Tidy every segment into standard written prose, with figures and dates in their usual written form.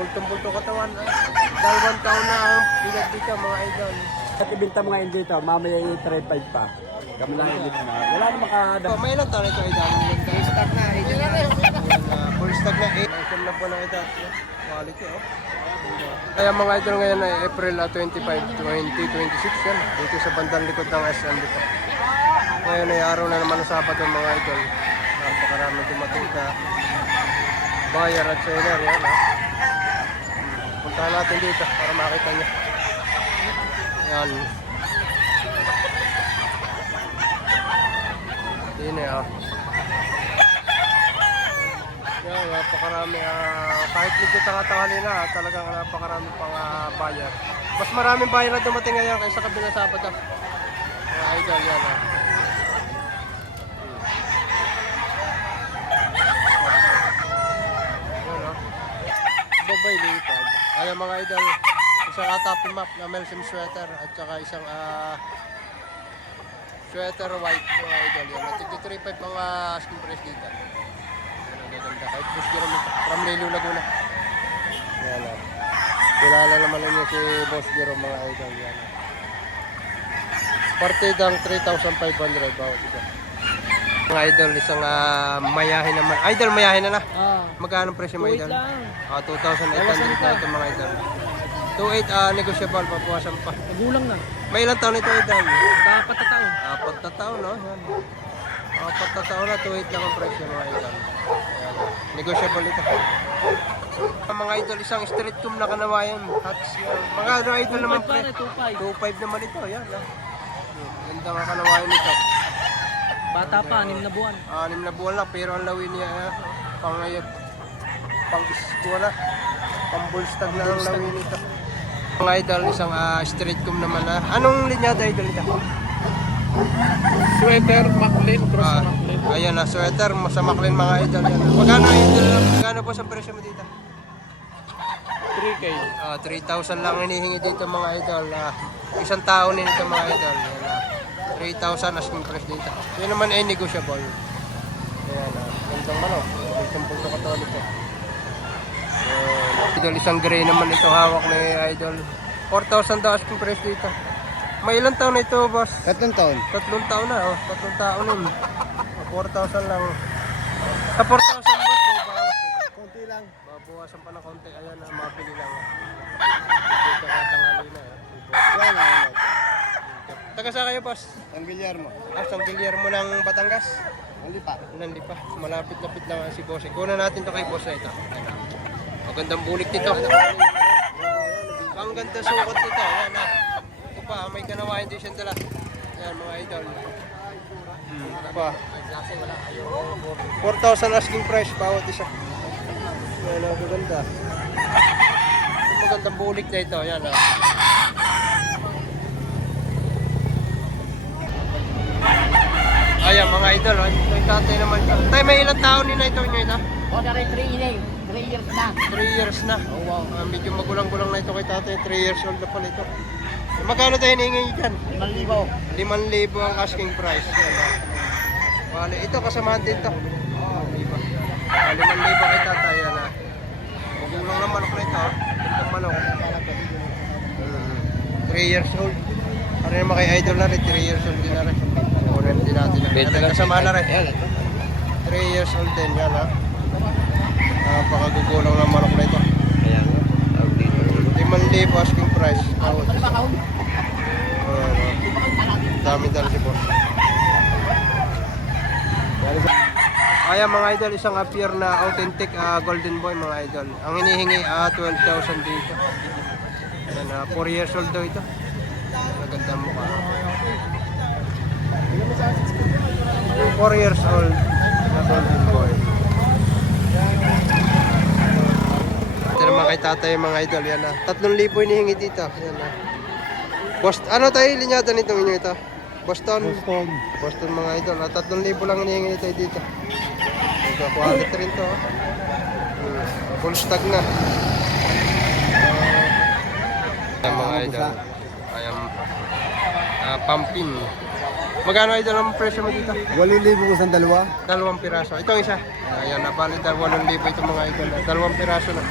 bultong-bulto katawan. Dalawang taon na ang bilag dito mga idol. At ibinta mo ngayon dito, mamaya yung 3.5 pa. Kami lang yung dito na. Wala na makahada. So, may ilang taon ito idol? Full stock na. Full stock na. Item na po ng idol. Quality oh. Kaya mga idol ngayon ay April 25, 2026 yan. Dito sa bandang likod ng SM dito. Ngayon ay araw na naman ng Sabado mga idol. Napakarami dumating na buyer at seller yan ha. Puntahan natin dito para makita nyo. Yan. Dine ah. Yan, napakarami. Kahit medyo tangatangali na, talagang napakarami pang buyer. Mas maraming buyer na dumating ngayon kaysa kabilang Sabado. Mga idol yan ah. Babay lipad. Ayan mga idol, isang top map na Melsim sweater at saka isang sweater white mga idol. Yan, natigyo 3.5 mga asking price dito. Yan, gaganda. Kahit Boss Jerome ito, from Lilo, Laguna. Yan o. Kilala naman niya si Boss Jerome mga idol. Yan o. Partidang 3,500 bawat ito. Mga idol, isang mayahin naman. Idol, mayahin na na. Magkano presyo mga idol? 2,800 na ito mga idol. 2,800 negotiable, papuwasan pa. Nagulang na. May ilang taon ito idol? Dapat na taon. Apat na taon, no? Apat na taon na, 2,800 lang ang presyo mga idol. Ayan. Negotiable ito. Mga idol, isang street comb na kanawayan. Hats yan. Mga idol naman pre. 2,500 naman ito. Yan. Ganda nga kanawayan ito. Bata pa, 6 na buwan. 6 na buwan lang, pero ang lawin niya pang-school na. Pang-bullstag na ang lawin nito. Mga idol, isang street comb naman na. Anong linyada idol ito? Sweater, Maclean, cross Maclean. Ayan na, sweater sa Maclean mga idol. Yan. Magkano idol? Magkano po sa presyo mo dito? 3K. 3,000 lang hinihingi dito mga idol. Isang tao nito mga idol. Yan, 3,000 asking price dito. Yan naman ay negotiable. Ayan, gandang manok. Isang punto katawan ito. Idol, isang gray naman ito hawak ni idol. 4,000 daw asking price dito. May ilang taon na ito, boss? 3 taon. 3 taon na, 3 taon nun. 4,000 lang. Sa 4,000 boss, babawas ito. Konti lang. Babawasan pa ng konti. Ayan, mapili lang. Dito katanghali na. Yan na. Taga saan kayo, boss? Ang bilyar mo. Sang Guillermo ng Batangas. Hindi pa. Nandi pa. Malapit-lapit lang si boss. Kunan natin to kay boss na ito. Magandang bulik dito. Ang ganda sukat nito. Ayan na. Ito pa, may kanawain din siyang dala. Ayan mga idol. Ito pa. 4,000 asking price bawat isa. Ayan na, maganda. Magandang bulik na ito. Ayan na. Ayan mga idol, may tatay naman ito. Tay, may ilang taon din na ito nyo ito? O, dari 3 years na. 3 years na. Oh, wow. Medyo magulang-gulang na ito kay tatay. 3 years old na pala ito. Magkano tayo hinihingi nyo dyan? 5,000. 5,000 ang asking price. Yan, Bale, ito kasamahan din ito. 5,000 kay tatay. Yan, magulang na manok na ito. Itong manok. 3 years old. Ano naman kay idol na rin, 3 years old din na rin. Kunin din natin. Kasama na rin. 3 years old din yan ha. Napakagugulang ng manok na ito. Ayan. 5,000 asking price. Dami-dami si boss. Ayan mga idol, isang pure na authentic golden boy mga idol. Ang hinihingi 12,000 dito. Ayan, 4 years old daw ito. Maganda mukha. 4 years old na golden boy. Ito naman kay tatay mga idol. Yan na. 3,000 hinihingi dito. Yan na. Ano tayo linyata nitong inyo ito? Boston mga idol. 3,000 lang hinihingi tayo dito. Ito, quality rin to. Full stag na. Ayan mga idol. Ayan. Pumpkin. Magkano idol ang presyo mo dito? 8,000 ko sa dalawa. 2 piraso. Itong isa. Ayan, nabalid na 8,000 ito mga idol. 2 piraso na.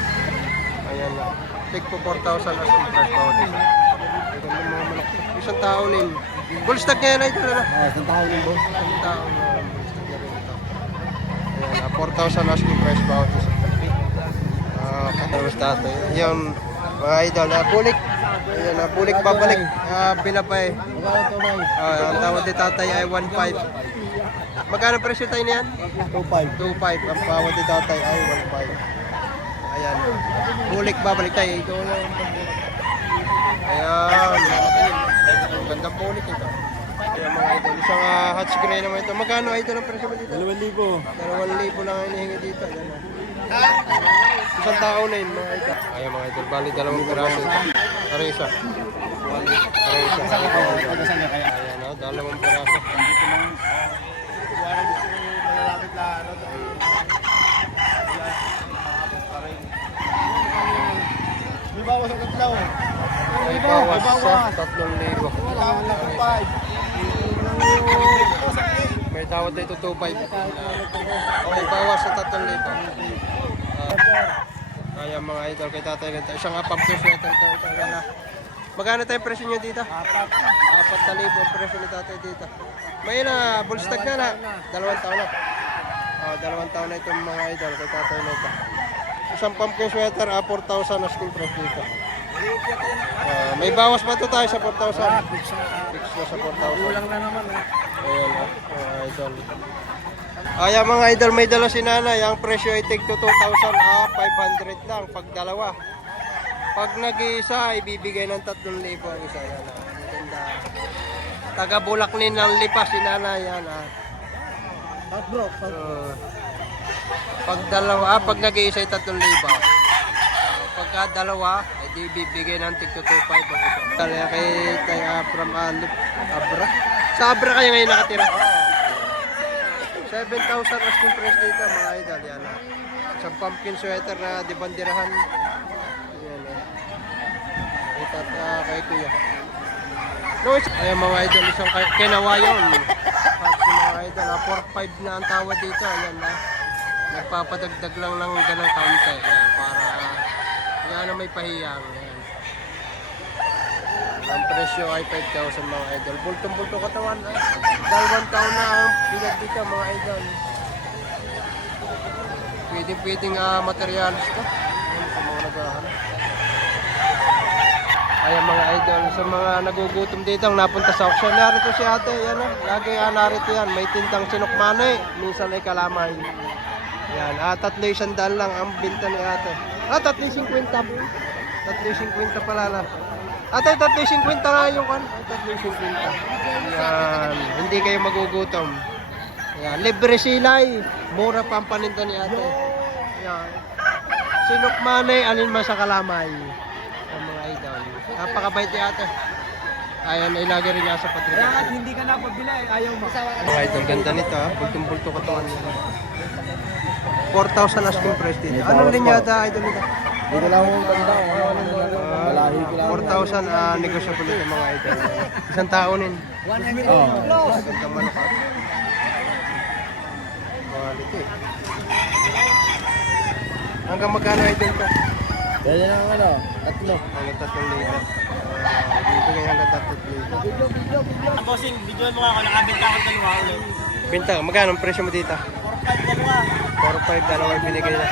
Ayan. Ayan na. Take po 4,000 asking price bawat isa. Ito yung mga manok. Isang tao nin. Full stock ngayon ay ito na. Isang tao din boss. Isang tao na full stock na rin ito. Ayan na. 4,000 asking price bawat isa. Tapos tatay. Yan mga idol. Bulik. Ayan na. Bulik babalik. Binabay. Ang tawad ni tatay ay 1.5. Magkano presyo tayo niyan? 2.5. 2.5. Ang bawat ni tatay ay 1.5. Ayan. Bulik babalik tayo. Ito lang. Ayan. Gandang bulik ito. Ayan mga idol. Isang Hutch Gray naman ito. Magkano idol ang presyo mo dito? 2,000. 2,000 lang ang hinihingi dito. Ayan. Isang tao na yun mga idol. Ayan mga idol. Bali dalawang piraso ito. Arisa. Arisa. Ayan o. Dalawang piraso. May bawas ang tatlaw. May bawas sa 3,000. May tawad dito 2,500. May bawas sa 3,000. Kaya mga idol kay tatay ganito. Isang pumpkin sweater daw ito. Magkano tayo presyo nyo dito? 4,000 ang presyo ni tatay dito. May na, full stock na. 2 taon na. 2 taon na itong mga idol kay tatay na ito. Isang pumpkin sweater, 4,000 asking price dito. May bawas pa ito tayo sa 4,000. Fix na sa 4,000. Kulang na naman. Ayan mga idol. Ayan mga idol, may dala si nanay. Ang presyo ay tig to 2,500 lang pag dalawa. Pag nag-iisa, ibibigay ng 3,000 ang isa. Yan, maganda. Taga Bulaknin ng Lipa si nanay. Yan, Bro. pag dalawa, pag nag-iisa ay 3,000. Pagka dalawa, ay di bibigay ng tig to 2,500 ang isa. Kaya kay from Abra. Sa Abra kayo ngayon nakatira? 7,000 asking price dito mga idol. Yan, isang pumpkin sweater na dibandirahan. Yan, ito kay kuya. No, ayan mga idol, isang kinawayon. At mga idol, 4,500 na ang tawad dito. Ayan na. Nagpapadagdag lang ng ganang kaunti. Yan, para yan na may pahiyang. Yan. Ang presyo ay 5,000 mga idol. Bultong-bulto katawan. 2 taon na ang bilag dito mga idol. Pwedeng materialis to. Yan sa mga naghahanap. Ayan mga idol, sa mga nagugutom dito ang napunta sa auction. Narito si ate, yan o. Lagi narito yan. May tintang sinukmane, minsan ay kalamay. Yan, 3,100 lang ang binta ni ate. 3,50. 3,50 pala lang. Ate, 3,50 nga yung kan. 3,50. Yan, hindi kayo magugutom. Yan, libre silay. Mura pa ang paninda ni ate. Yan. Sinukmane, alinman sa kalamay. Ang mga idol. Napakabait ni ate. Ayan, ilagay rin niya sa patrina. Kaya hindi ka napabila, ayaw mo. Mga idol, ganda nito ha. Bultong-bulto katawan niya. 4,000 asking price dito. Anong linyada idol nito? Dito lang yung ganda. Malahi ko lang. 4,000 negosyable ito mga idol. Isang taonin. Oo. Gandang manok ha. Quality. Hanggang magkano idol ka? Dali lang ano, 3. Hanggang 3,000. Dito ngayon hanggang 3,000. Bossing, videoan mo nga ako, nakabenta ako dalawa ulit. Binta, magkano ang presyo mo dito? 4,500 dalawa yung binigay na.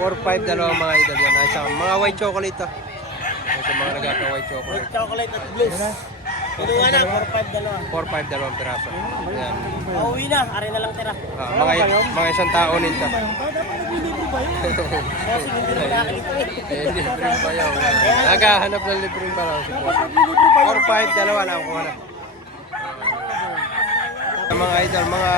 4,500 dalawa mga idol yan. Ay, sa mga white chocolate to. Ay, sa mga nagkaka-white chocolate. Chocolate at bliss. Ito nga na, 4-5 dalawa. 4,500 dalawang piraso. Yan. Pauwi na, ari na lang tira. Mga isang tao nito. Dapat naglilibre ba yun? Bossing, hindi na nakakita eh. Libre pa yun. Naghahanap ng libre pa lang si Boss. 4,500 dalawa lang kuha na. Mga idol, mga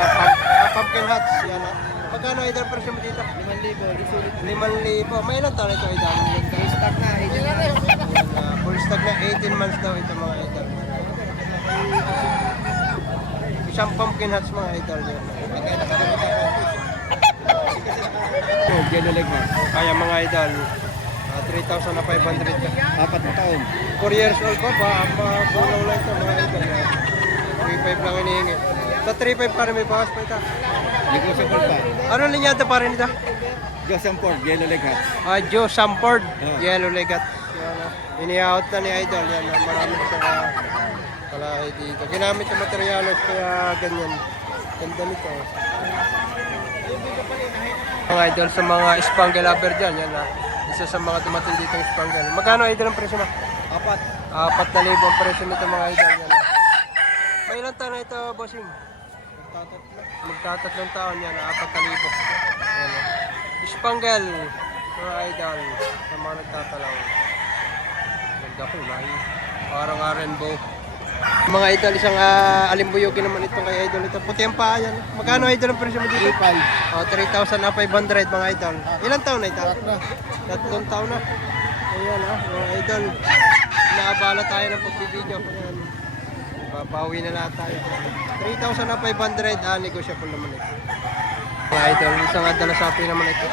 pumpkin huts. Yan. Magkano idol presyo mo dito? 5,000. 5,000. May ilang taon ito idol? Full stock na. Full stock na. 18 months daw ito mga idol. Isang pumpkin huts mga idol. Geneleg mo. Kaya mga idol, 3,500 ka. 4 na taon. 4 years old pa ba? Kulang lang ito mga idol. 3,500 lang hinihingi. Sa 3,500 ka rin may bawas pa ito. Negotiable pa. Ano linyada pa rin ito? Just and Ford, yellow leg hat. Joe Samford, Yeah. Yellow Legat. Yan, ini-out na ni Idol. Yan, marami na siya palahi dito. Ginamit yung materialis kaya ganyan. Ganda nito. Mga Idol sa mga Spangle lover dyan. Yan, isa sa mga dumating dito ng Spangle. Magkano Idol ang presyo mo? 4,000 ang presyo nito mga Idol. Yan, May ilang taon na ito, bossing? Magtatatlong taon yan, 4,000. Yan, Spangle, mga Idol, sa mga nagtatalaw. Ganda ko, parang rainbow. Mga Idol, isang alimbuyogin naman itong kay Idol. Ito, puti ang paa yan. Magkano Idol ang presyo mo dito? 3,500 mga Idol. Ilang taon na ito? 3 taon na. Ayan mga Idol. Naabala tayo ng pagbibideo. Ayan. Papawi na lahat tayo. 3,500, negotiable naman ito. Mga Idol, isang adalasapin naman ito.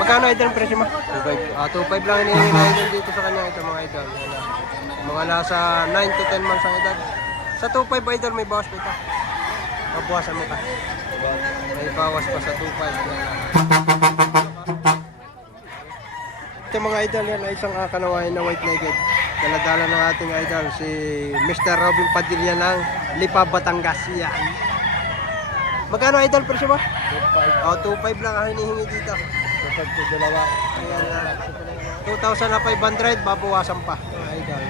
Magkano Idol ang presyo mo? 2,500 lang hinihingi na Idol dito sa kanya ito mga Idol. Ayan, mga nasa 9 to 10 months ang edad. Sa 2,500 Idol may bawas pa ito. Mabuwasan mo ka. May bawas pa sa 2,500. Ito mga Idol yan ay isang kanawain na white naked. Daladala ng ating Idol si Mr. Robin Padilla ng Lipa, Batangas. Yan. Magkano Idol presyo mo? 2,500 lang ang hinihingi dito. 2,500 dalawa. Ayan, 2,500 babawasan pa mga Idol.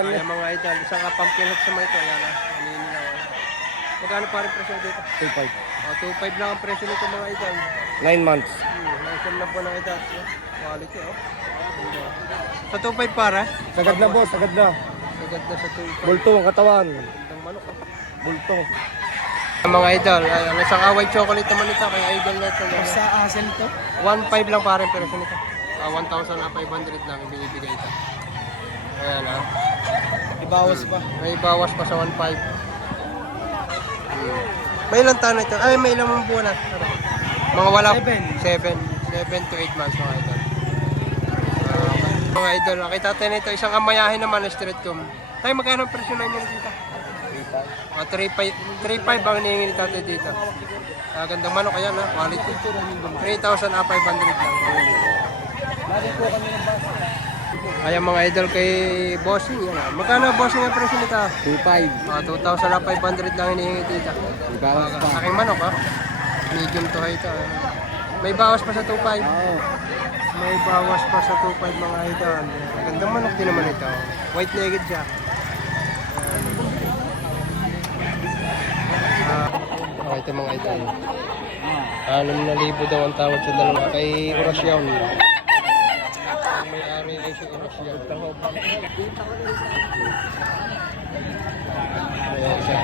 Ayan mga Idol, isang pumpkin sa mga ito. Ayan, magkano pa rin presyo dito? 2,500 lang ang presyo nito mga Idol. 9 months. Naisam na po ng edad. Quality Sa 2,500 para? Sagad na boss, sagad na. Sagad na sa 2,500. Bulto ang katawan. Ang manok Bulto. Mga Idol, ang isang away chocolate naman ito kay Idol na ito. Sa asel to? 1,500 lang pa rin presyo nito. 1,500 lang ibinibigay ito. Ayan Ibawas pa. May bawas pa sa 1,500. May ilang taon na ito? Ay, may ilang buwan na. Mga wala. 7 to 8 months mga Idol. Mga Idol, nakita tayo nito. Isang amayahin naman na street com. Tayo magkano ang presyo na nyo dito? 3,500 ang hinihingi ni tatay dito. Gandang manok kaya na, quality. 3,500 lang. Ayan mga Idol kay Bossing. Magkano Bossing ang presyo nito? 2,500 lang hinihingi dito. Aking manok medium to height. May bawas pa sa 2,500. May bawas pa sa 2,500 mga Idol. Gandang manok din naman ito. White naked siya. Ito mga Idol. 6,000 daw ang tawad sa dalawa kay Orasyon. May-ari ay si Orasyon. Ayan siya.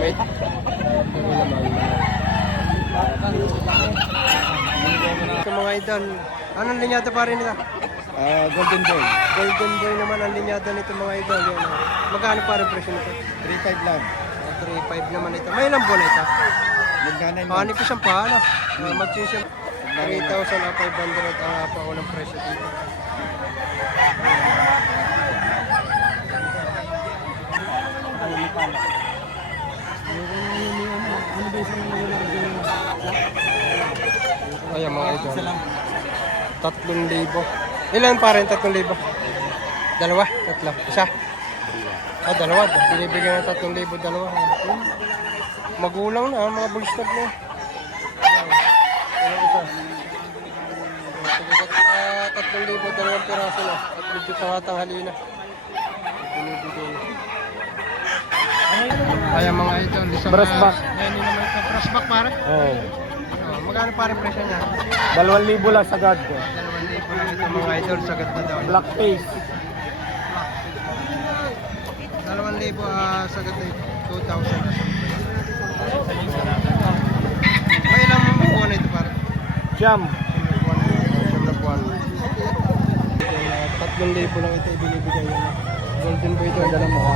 Wait. Ano naman? Ito mga Idol. Anong linyada pa rin nila? Golden Boy. Golden Boy naman ang linyada nito mga Idol. Yan, magkano pa rin presyo nito? 3,500 lang. 3,500 naman ito. May ilang buwan na ito? Magkano Hanip ko siyang paano. Mag-sisip. 3,500 ang paunang presyo dito. Ayan mga Idol. 3,000. Ilan pa rin 3,000? Dalawa? Tatlo? Isa? Dalawa. Binibigyan ng 3,000 dalawa. Magulang na, mga bullstag na. Ilan isa? 3,000 dalawang piraso na. At medyo pangatanghali na. Binibigyan. Ayan mga Idol. Brassback. Ayan din naman ito. Brassback pare? Oo. Magkano pa rin presyo niya? 2,000 lang sagad. 2,000 lang ito mga Idol. Sagat na daw. Black face. 2,000 sagat na ito. 2,000 na. May ilang buwan na ito pare? Siyam. Siyam na buwan. 3,000 lang ito ibinibigay yun. Golden Boy ito. Dala mo ka.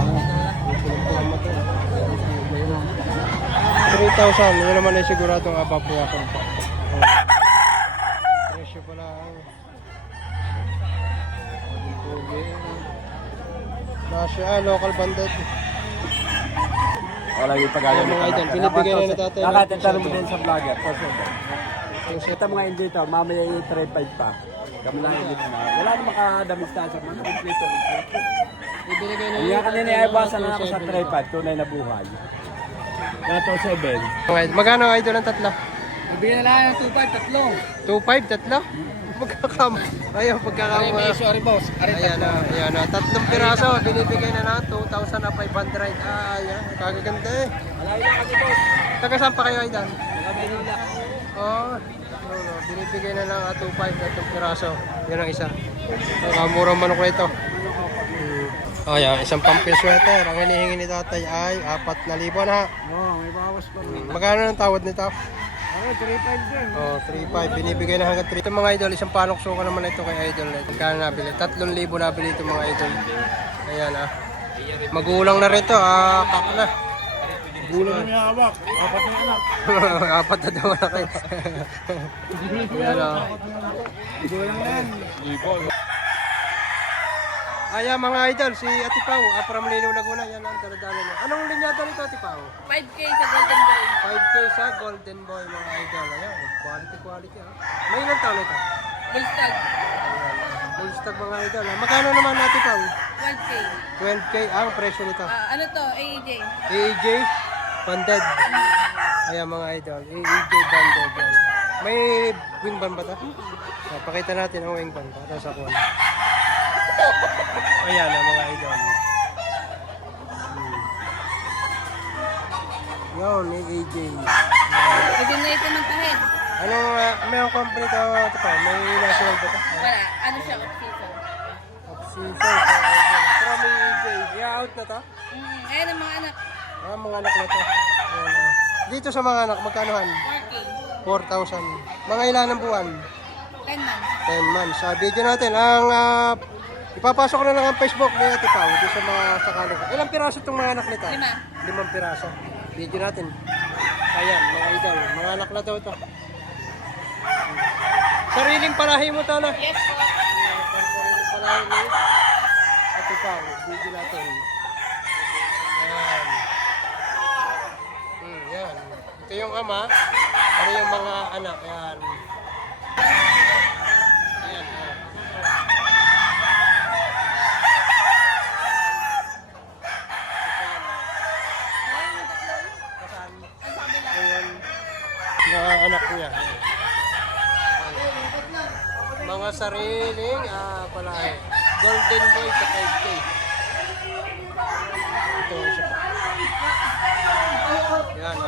3,000. Yun naman ay siguradong apapuyakan pa. Presyo pala. Nasya, local banded. Wala yung pag-alam Mga idol, binibigay na ni tatay. Nakatitanong mo din sa vlogger. Ito mga hindi to, mamaya yung 3.5 pa. Kami lang yung dito na. Wala namang makadamit sa sa mga kompleto. Ibinigay na Kaya kanina ay bawasan na ako sa 3.5, tunay na buhay. Dato 7. Mga idol, magkano idol ang tatlo? Ibigyan na lang yung 2.5, tatlo. 2.5, tatlo? Ayaw, pagkakama. Sorry boss. Ayan na, tatlong piraso, binibigay na na 2,500. Ayan, kagaganda eh. Taga saan pa kayo, Aidan? Oo, binibigay na lang 2,500 tatlong piraso. Yan ang isa. Murang manok na ito. Ayan, isang pumpkin sweater. Ang hinihingi ni tatay ay 4,000 na. Oo, may bawas pa. Magkano ang tawad nito? Ano, 3.5 din. Oh, 3.5. Binibigay na hanggang 3. Ito mga idol, isang panoksuka naman ito kay idol. Magkano nabili? 3,000 nabili ito mga idol. Ayan ah. Magulang na rin ito. Kak na. Gulang na may hawak. Apat na anak. Apat na daw na kayo. Ayan ah. Gulang na yan. Ayan mga idol, si Ate Pao, from Lilo Laguna. Yan ang daladala niya. Anong linyada nito Ate Pao? 5K sa Golden Boy. 5K sa Golden Boy mga idol. Ayan, quality ah. May ilang taon ito? Full stag. Bullstag mga idol. Magkano naman Ate Pao? 12K. 12K ang presyo nito. Ano to? AJ. AJ Banded. Ayan mga idol. AJ Banded. Yan. May wing band ba ito? Pakita natin ang wing band para sa kuwan. Ayan mga idol. Yun, may AJ. Pwede na ito ng kahit. Anong, may ang company ito pa? May national ba ito? Wala. Ano siya? Off-season. Off-season. Pero may AJ. I-out na to? Ayan ang mga anak. Mga anak na to. Ayan, dito sa mga anak, magkanohan? 4K. 4,000. Mga ilan ng buwan? 10 months. 10 months. Sa video natin, ang ipapasok na lang ang Facebook ni Ate Pao dito sa mga sakali. Ilang piraso itong mga anak nito? 5. 5 piraso. Video natin. Ayan, mga idol. Mga anak na daw ito. Sariling palahi mo ito na. Yes po. Sariling palahi ni Ate Pao. Video natin. Ayan. Yan. Ito yung ama. Ano yung mga anak. Yan. Ayan. Ayan. Mga anak niya. Mga sariling palahe. Golden Boy sa 5K. Ito siya. Yan